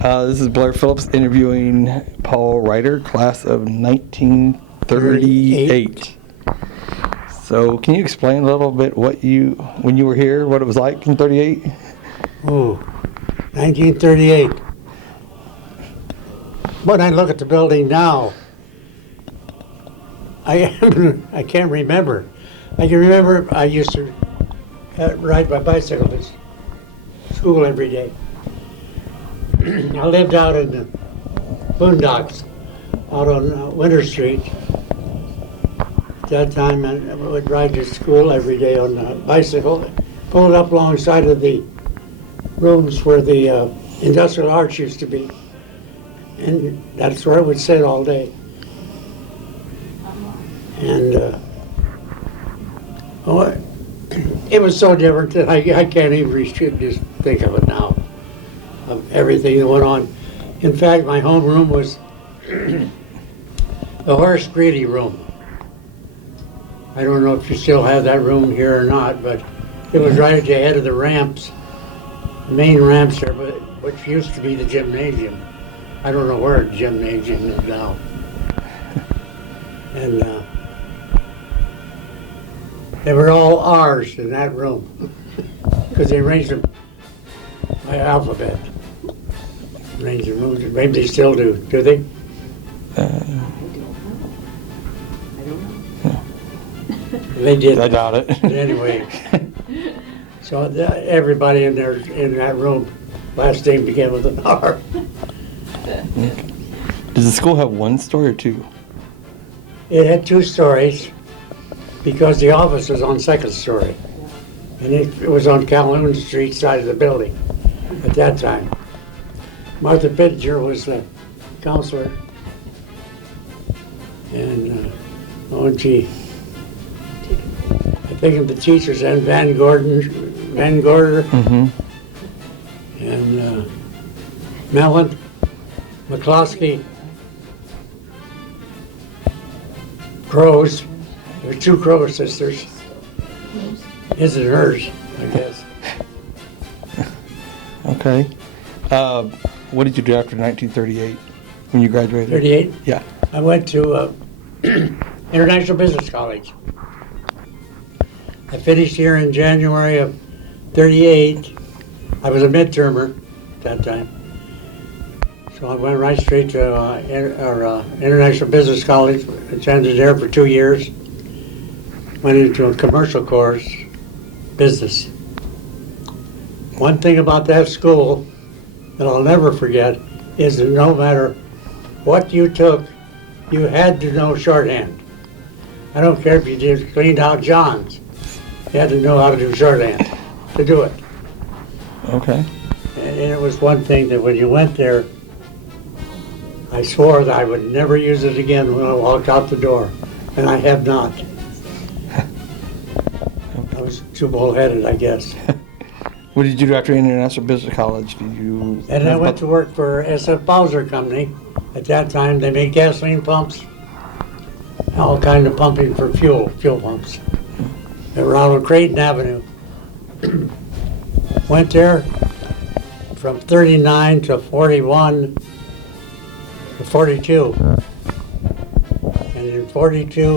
This is Blair Phillips interviewing Paul Ryder, class of 1938. So, can you explain a little bit when you were here, what it was like in 38? Ooh, 1938. When I look at the building now, I can't remember. I can remember I used to ride my bicycle to school every day. I lived out in the boondocks, out on Winter Street. At that time, I would ride to school every day on a bicycle, pull it up alongside of the rooms where the industrial arts used to be. And that's where I would sit all day. And it was so different that I can't even just think of it now, of everything that went on. In fact, my homeroom was the Horace Greeley room. I don't know if you still have that room here or not, but it was right at the head of the ramps, the main ramps there, but which used to be the gymnasium. I don't know where the gymnasium is now. And they were all R's in that room because they arranged them by alphabet. Arranged the rooms. Maybe they still do. Do they? They did. I doubt it. But anyway, so everybody in there in that room, last name began with an R. Does the school have one story or two? It had 2 stories because the office was on 2nd story. And it was on Calhoun Street side of the building at that time. Martha Pittenger was the counselor. And, I think of the teachers, and Van Gorder, and Mellon, McCloskey, Crows. There were 2 Crow sisters. His and hers, I guess. Okay. What did you do after 1938 when you graduated? 38? Yeah. I went to International Business College. I finished here in January of 38. I was a midtermer at that time. So I went right straight to International Business College, attended there for 2 years. Went into a commercial course, business. One thing about that school that I'll never forget is that no matter what you took, you had to know shorthand. I don't care if you just cleaned out John's. You had to know how to do shorthand to do it. Okay. And it was one thing that when you went there, I swore that I would never use it again when I walked out the door, and I have not. I was too bullheaded, I guess. What did you do after International Business College? And I went to work for SF Bowser Company. At that time, they made gasoline pumps, all kind of pumping for fuel pumps. They were out on Creighton Avenue. Went there from 39 to 41 to 42. And in 42,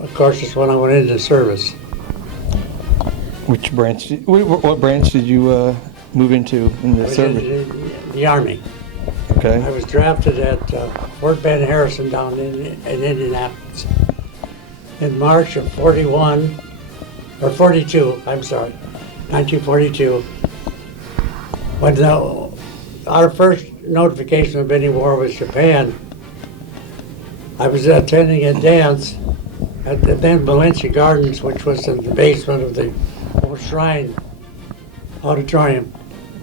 of course, is when I went into service. Which branch? What branch did you move into in the service? In the Army. Okay. I was drafted at Fort Ben Harrison down in Indianapolis in March of 41, or 42, I'm sorry, 1942. When our first notification of any war was Japan, I was attending a dance at the then Valencia Gardens, which was in the basement of the old Shrine Auditorium.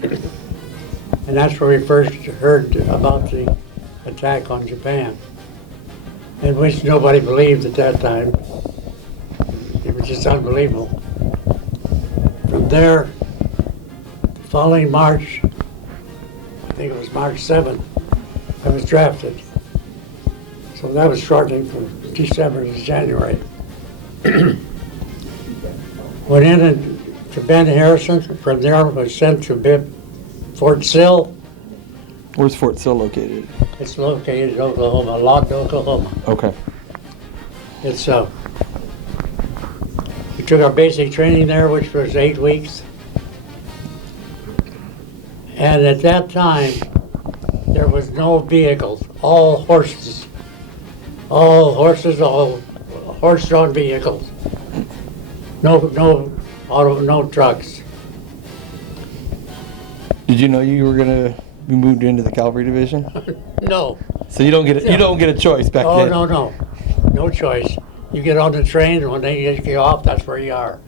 And that's where we first heard about the attack on Japan, in which nobody believed at that time. It was just unbelievable. From there, the following March, I think it was March 7th, I was drafted. So that was shortening from December to January. Went in to Ben Harrison. From there, I was sent to Fort Sill, Where's Fort Sill located? It's located in Oklahoma, Lawton, Oklahoma. Okay. It's we took our basic training there, which was 8 weeks. And at that time, there was no vehicles, all horses. All horses, all horse-drawn vehicles. No trucks. Did you know you were gonna be moved into the cavalry division? No. So you don't get a choice back Oh, then. no choice. You get on the train, and when they get off, that's where you are.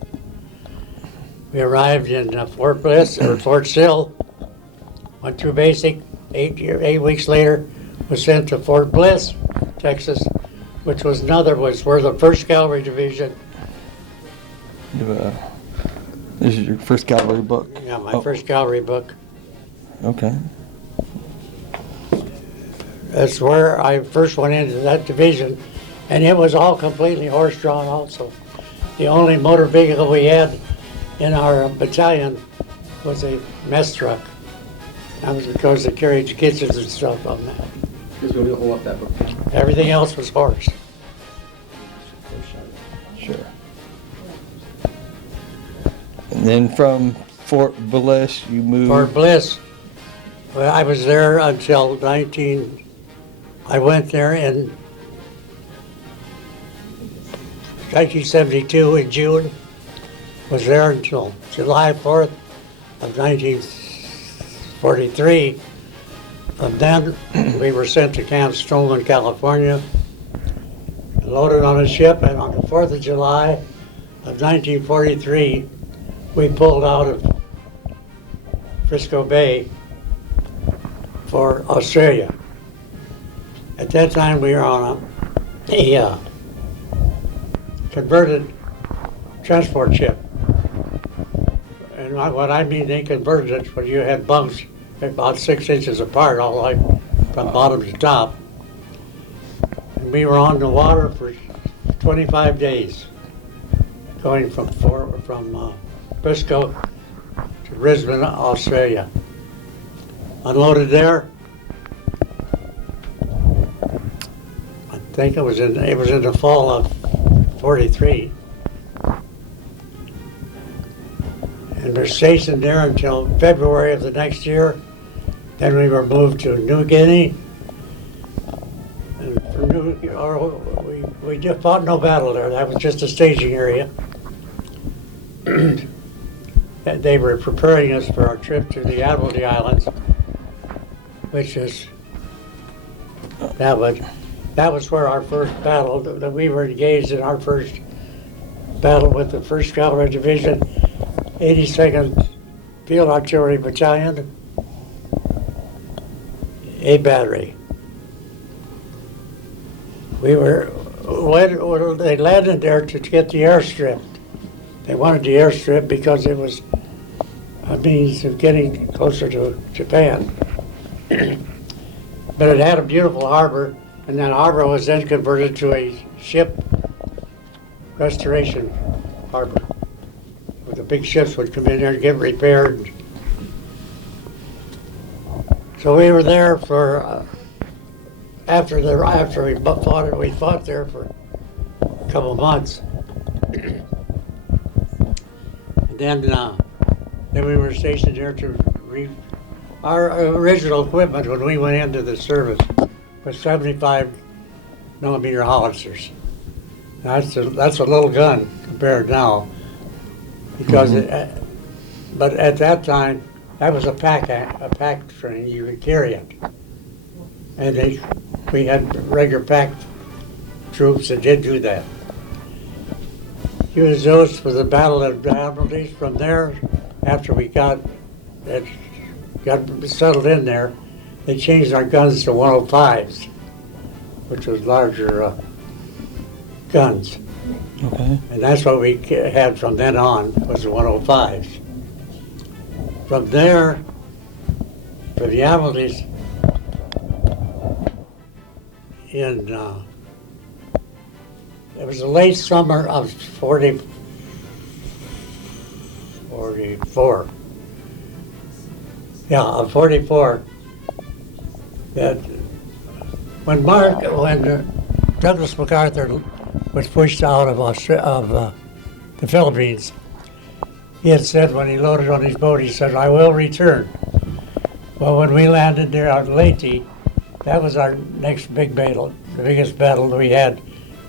We arrived in Fort Bliss, or Fort Sill, went through basic, 8 weeks later, was sent to Fort Bliss, Texas, which was where the 1st Cavalry Division, This is your first cavalry book. yeah, my first cavalry book. Okay. That's where I first went into that division, and it was all completely horse-drawn also. The only motor vehicle we had in our battalion was a mess truck. That was because they carried the kitchens and stuff on that. Just go to hold up that book. Everything else was horse. Sure. And then from Fort Bliss, you moved. Fort Bliss, well, I was there until I went there in 1972 in June. Was there until July 4th of 1943. From then, we were sent to Camp Stoneman, California, loaded on a ship, and on the 4th of July of 1943, we pulled out of Frisco Bay for Australia. At that time, we were on a converted transport ship. And what I mean, they converted it when you had bunks about 6 inches apart, all like from bottom to top. And we were on the water for 25 days, going from Frisco to Brisbane, Australia. Unloaded there. I think it was in the fall of '43. And we're stationed there until February of the next year. Then we were moved to New Guinea. And we just fought no battle there. That was just a staging area. They were preparing us for our trip to the Admiralty Islands, which is that was where our first battle that we were engaged in. Our first battle with the 1st Cavalry Division, 82nd Field Artillery Battalion, A Battery. They landed there to get the airstrip. They wanted the airstrip because it was a means of getting closer to Japan. But it had a beautiful harbor, and that harbor was then converted to a ship restoration harbor, where the big ships would come in there and get repaired. So we were there for after we fought there for a couple of months. And then we were stationed there our original equipment when we went into the service was 75 millimeter howitzers. That's a little gun compared now, because but at that time that was a pack train. You could carry it, and we had regular pack troops that did do that. Used those for the Battle of the Admiralties. From there, after we got settled in there, they changed our guns to 105s, which was larger guns. Okay. And that's what we had from then on, was the 105s. From there, for the Admiralties, it was the late summer of 44. Yeah, of 44. that when Douglas MacArthur was pushed out of the Philippines, he had said when he loaded on his boat, he said, "I will return." Well, when we landed there on Leyte, that was our next big battle, the biggest battle that we had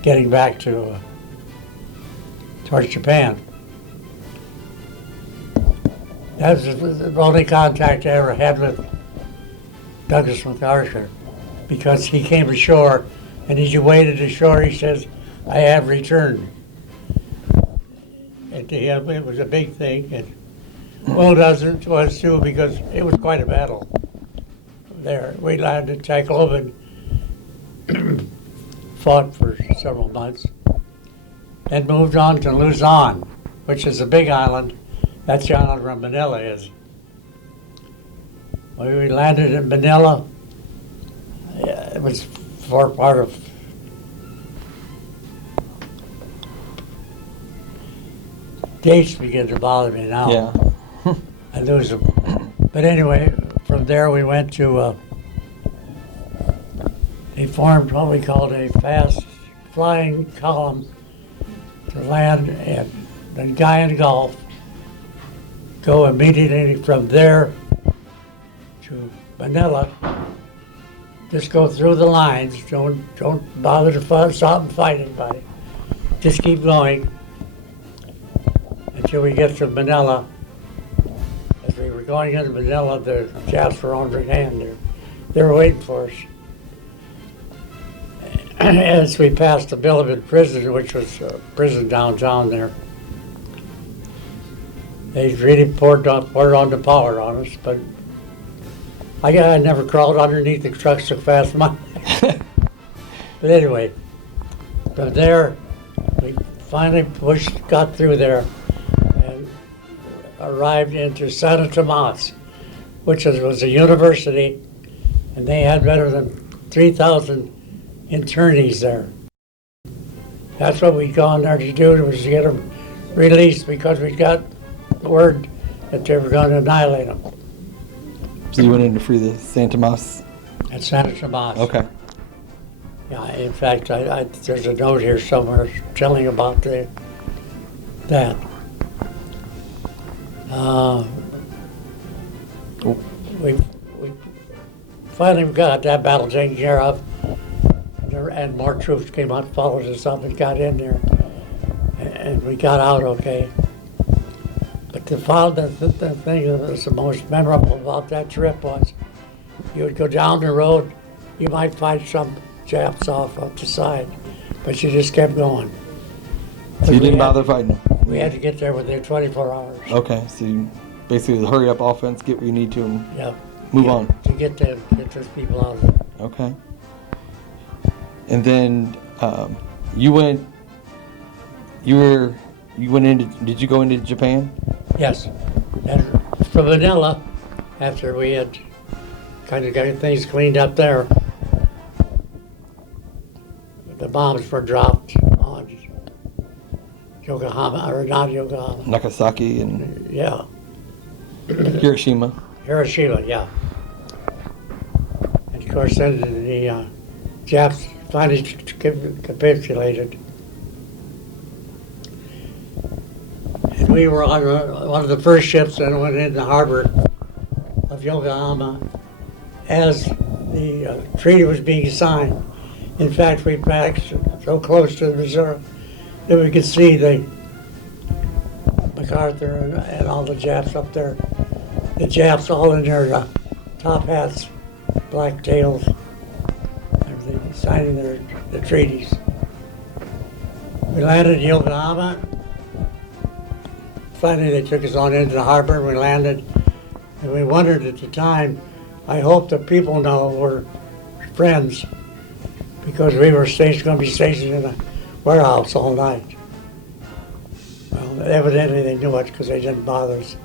getting back to towards Japan. That was the only contact I ever had with Douglas MacArthur, because he came ashore, and as you waited ashore, he says, "I have returned." And to him, it was a big thing, and well, it was too, because it was quite a battle there. We landed at Tacloban, fought for several months, then moved on to Luzon, which is a big island. That's the island where Manila is. When we landed in Manila, it was for part of dates begin to bother me now. Yeah. I lose them. But anyway, from there we went to, they formed what we called a fast flying column to land at the Guyana Gulf, go immediately from there to Manila, just go through the lines, don't bother to stop and fight anybody. Just keep going until we get to Manila. As we were going into Manila, the Japs were on their hand there. They were waiting for us. As we passed the Bilibid prison, which was a prison downtown there, they really poured on the power on us, but I never crawled underneath the trucks so fast. But anyway, from there, we finally got through there, and arrived into Santo Tomas, which was a university, and they had better than 3,000 internees there. That's what we'd gone there to do, was to get them released, because we got word that they were going to annihilate them. So you went in to free the San Tomas? At Santo Tomas. Okay. Yeah, in fact, there's a note here somewhere telling about that. We finally got that battle taken care of, and more troops came out, followed us up, and got in there, and we got out okay. But the thing that was the most memorable about that trip was, you would go down the road, you might fight some Japs off the side, but you just kept going. So you didn't bother fighting them? We had to get there within 24 hours. Okay, so you basically the hurry up offense, get where you need to, and Yeah. move on. To get those people out of there. Okay. And then you went into, did you go into Japan? Yes. And from Manila, after we had kind of got things cleaned up there, the bombs were dropped on Yokohama, or not Yokohama. Nagasaki and Yeah. Hiroshima. Hiroshima, yeah. And of course, then the Japs finally capitulated. And we were on one of the first ships that went in the harbor of Yokohama as the treaty was being signed. In fact, we passed so close to the reserve that we could see the MacArthur and all the Japs up there. The Japs all in their top hats, black tails, everything, signing the treaties. We landed in Yokohama. Finally, they took us on into the harbor, and we landed. And we wondered at the time, I hope the people know we're friends, because we were going to be stationed in a warehouse all night. Well, evidently they knew it, because they didn't bother us.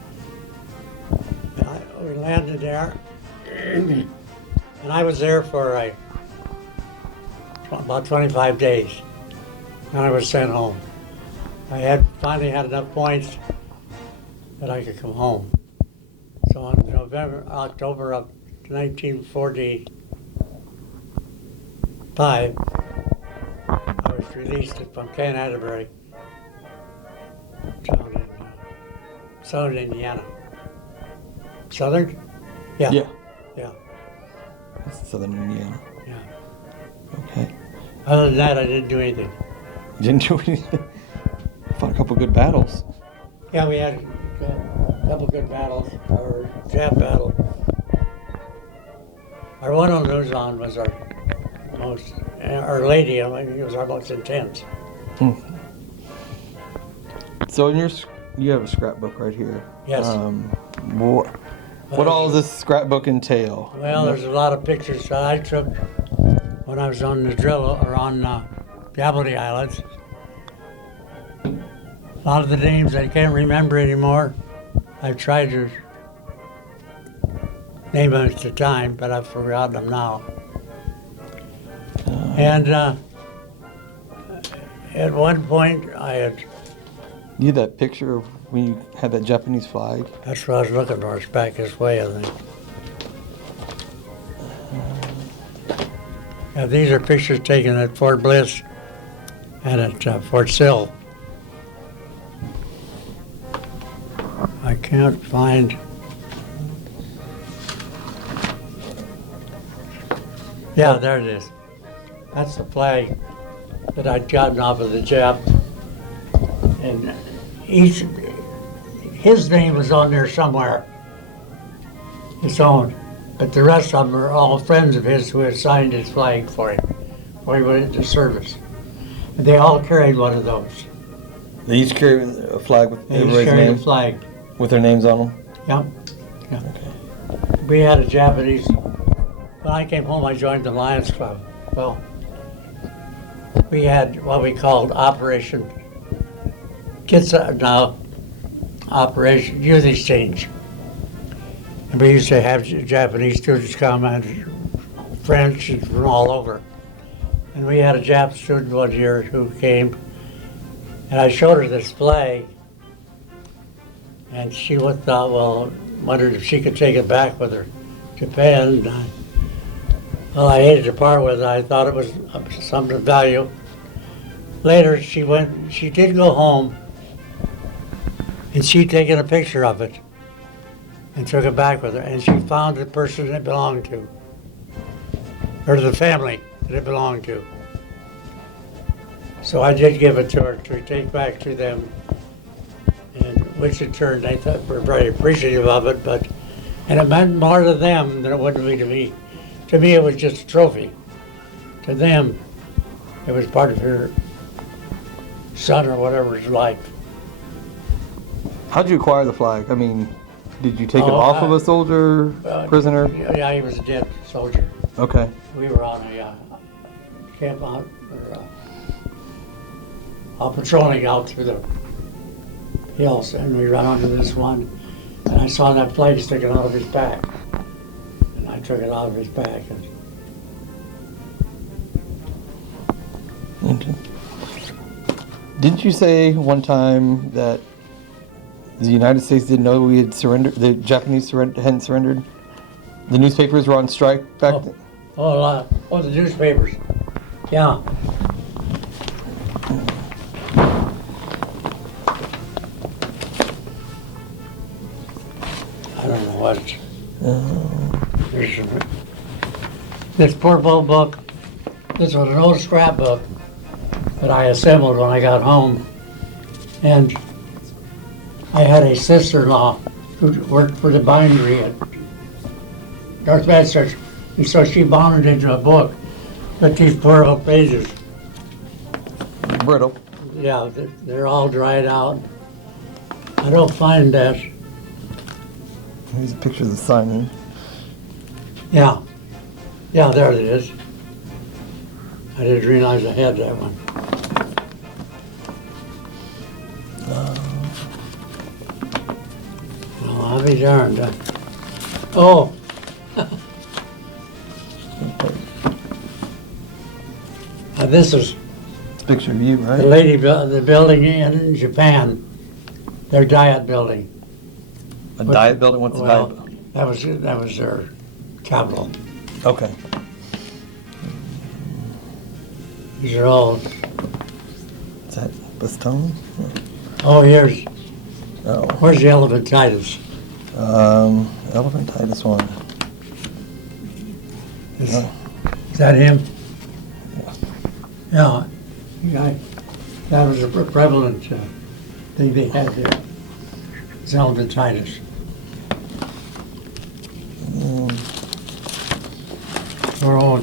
We landed there, and I was there for about 25 days. And I was sent home. I had finally had enough points that I could come home. So on October of 1941, I was released from Camp Atterbury down in southern Indiana. Southern? Yeah. Yeah. Yeah. That's Southern Indiana. Yeah. Okay. Other than that, I didn't do anything. You didn't do anything. Fought a couple good battles. Yeah, we had a couple good battles, or Jap battle. Our one on Luzon was our most, Our Lady, I mean, it was our most intense. Hmm. So in you have a scrapbook right here. Yes. What all does this scrapbook entail? Well, there's a lot of pictures that I took when I was on the drill, or on Gabbledy Islands. A lot of the names I can't remember anymore. I've tried to name them at the time, but I've forgotten them now. And at one point, You had that picture of when you had that Japanese flag? that's what I was looking for. It's back this way, I think. Yeah, these are pictures taken at Fort Bliss and at Fort Sill. I can't find. Yeah, there it is. That's the flag that I'd gotten off of the Jap. And his name was on there somewhere, his own. But the rest of them are all friends of his who had signed his flag for him before he went into service. And they all carried one of those. They each carry a flag with They each everybody's carried a name, flag. with their names on them? Yep. Yep. We had a Japanese. When I came home, I joined the Lions Club. Well, we had what we called Operation Operation Youth Exchange. And we used to have Japanese students come, and French and from all over. And we had a Jap student one year who came, and I showed her this flag, and she wondered if she could take it back with her to Japan. Well, I hated to part with it. I thought it was something of value. Later, she did go home, and she'd taken a picture of it and took it back with her, and she found the person it belonged to, or the family that it belonged to. So I did give it to her to take back to them, and which in turn they thought were very appreciative of it, and it meant more to them than it would be to me. To me, it was just a trophy. To them, it was part of her son or whatever's life. How'd you acquire the flag? I mean, did you take it off of a soldier, prisoner? Yeah, he was a dead soldier. Okay. We were on a camp out, patrolling out through the hills, and we ran onto this one, and I saw that flag sticking out of his back. And I took it out of his back. Okay. Didn't you say one time that the United States didn't know we had surrendered, the Japanese hadn't surrendered? The newspapers were on strike back then? The newspapers. Yeah. I don't know what. This purple book, this was an old scrapbook that I assembled when I got home. And I had a sister-in-law who worked for the bindery at North Manchester, and so she bound it into a book with these poor old pages. Brittle. Yeah, they're all dried out. I don't find that. Here's a picture of the signing. Yeah, there it is. I didn't realize I had that one. Well, I'll be darned. Oh. This is It's a picture of you, the right? the building in Japan, their diet building. A diet building? What's a diet Well, building? that was their capital. Okay. These are all, Is that Bastogne? oh, here's, Oh. where's the elephantitis? Elephantitis one. Is, Oh. is that him? Yeah. Yeah, that was a prevalent thing they had there. It's elephantitis. We're all,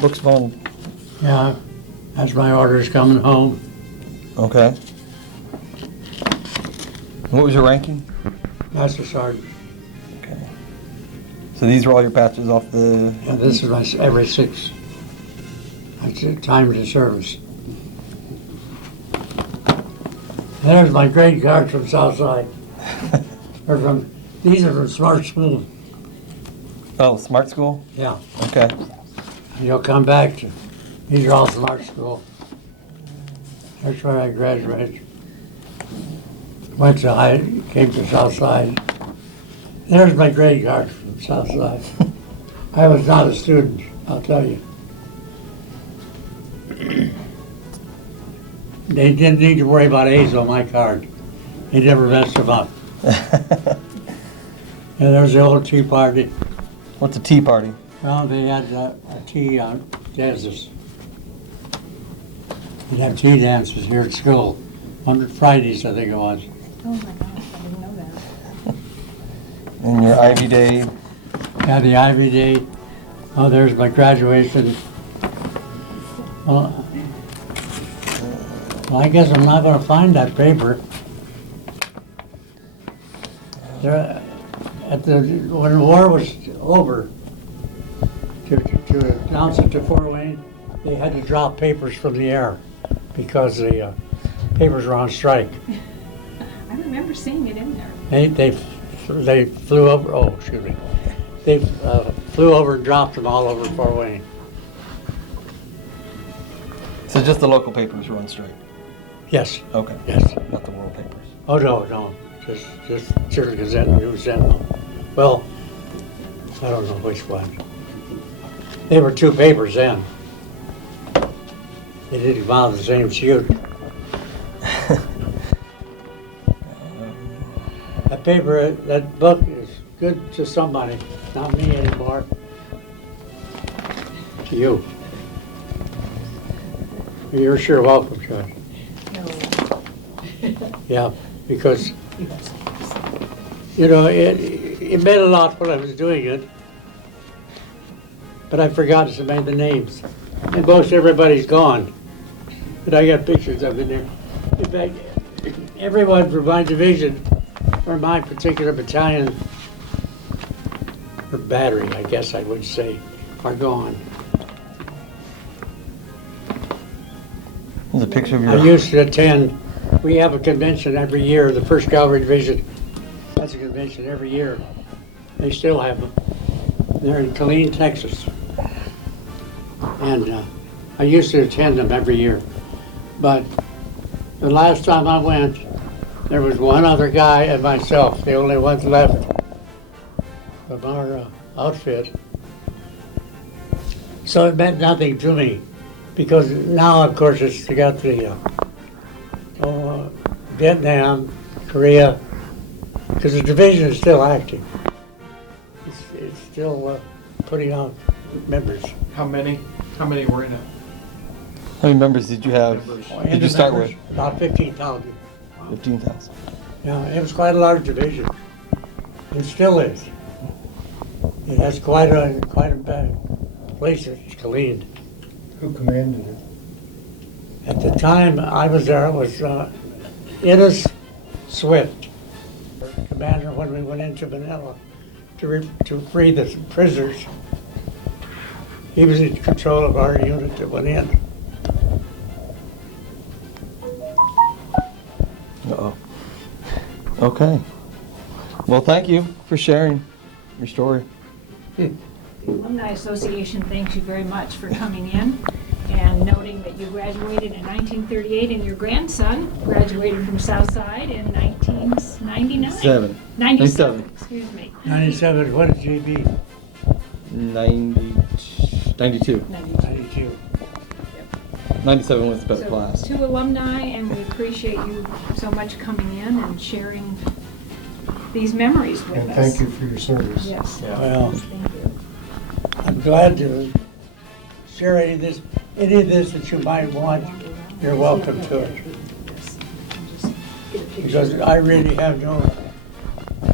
Books phone. yeah, that's my orders coming home. Okay. What was your ranking? Master Sergeant. Okay. So these are all your patches off the. Yeah, this is my every 6. That's the time of the service. There's my grade cards from Southside. They're from, these are from Smart School. Oh, Smart School? Yeah, Okay. and you'll come back to, these are all Smart School. That's where I graduated. Went to came to Southside. There's my grade card from Southside. I was not a student, I'll tell you. They didn't need to worry about A's on my card. They never messed them up. And there's the old Tea Party. What's a tea party? Well, they had a tea dances. They'd have tea dances here at school on Fridays, I think it was. Oh my gosh, I didn't know that. And your Ivy Day. Yeah, the Ivy Day. Oh, there's my graduation. Well, I guess I'm not gonna find that paper. There, when the war was over, to announce it to Fort Wayne, they had to drop papers from the air because the papers were on strike. I remember seeing it in there. They flew over. Oh, excuse me. They flew over and dropped them all over Fort Wayne. So just the local papers were on strike? Yes, Okay. yes. Not the world papers. Oh no, just City Gazette and News Sentinel. Well, I don't know which one. They were 2 papers then. They didn't come out of the same chute. That paper, that book is good to somebody, not me anymore. To you. You're sure welcome, Chuck. No. Yeah, because, you know, it meant a lot when I was doing it, but I forgot to make the names. And most everybody's gone, but I got pictures of it there. In fact, everyone from my division, or my particular battalion, or battery, I guess I would say, are gone. There's a picture of your. I used to attend, we have a convention every year, the 1st Cavalry Division has a convention every year. They still have them. They're in Killeen, Texas. And I used to attend them every year. But the last time I went, there was one other guy and myself, the only ones left from our outfit. So it meant nothing to me. Because now, of course, it's got the Vietnam, Korea, because the division is still active. It's still putting out members. How many were in it? How many members did you have? Did you start with? About 15,000. 15,000. Yeah, it was quite a large division. It still is. It has quite a place it's cleaned. Who commanded it? At the time I was there, it was Innes Swift, commander when we went into Manila to free the prisoners. He was in control of our unit that went in. Uh-oh. Okay. Well, thank you for sharing your story. The Alumni Association thanks you very much for coming in and noting that you graduated in 1938 and your grandson graduated from Southside in 1999. 97, excuse me. 97, what is GB? 92. 92. 97 was the best So, class. two alumni, and we appreciate you so much coming in and sharing these memories with And us. thank you for your service. Yes, Well, thank you. I'm glad to share any of this that you might want. You're welcome to it. Because I really have no,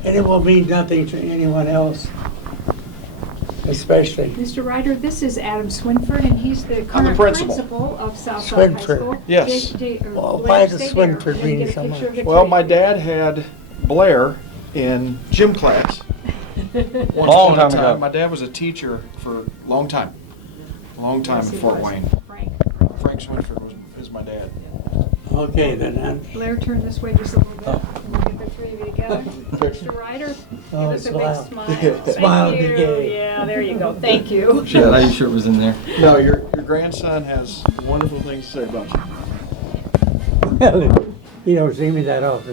and it will mean nothing to anyone else, especially. Mr. Ryder, this is Adam Swinford, and he's the current principal. of Southside High Swinford. School. Yes. Well, Blair, why does stay there. Swinford We'll get mean a so picture much? of Victoria. Well, my dad had Blair in gym class. Once Long upon a time ago. My dad was a teacher for a long time in Yes, he Fort was. Wayne. Frank. Frank Swinford is my dad. Okay, then. Blair, turn this way just a little bit. We'll get the three of you together. Mr. Ryder, give Oh, us a smile. big smile. Smile Thank and you. be gay. Yeah, there you go. Thank you. Shit, that IU shirt was in there. No, your grandson has wonderful things to say about you. You don't see me that often.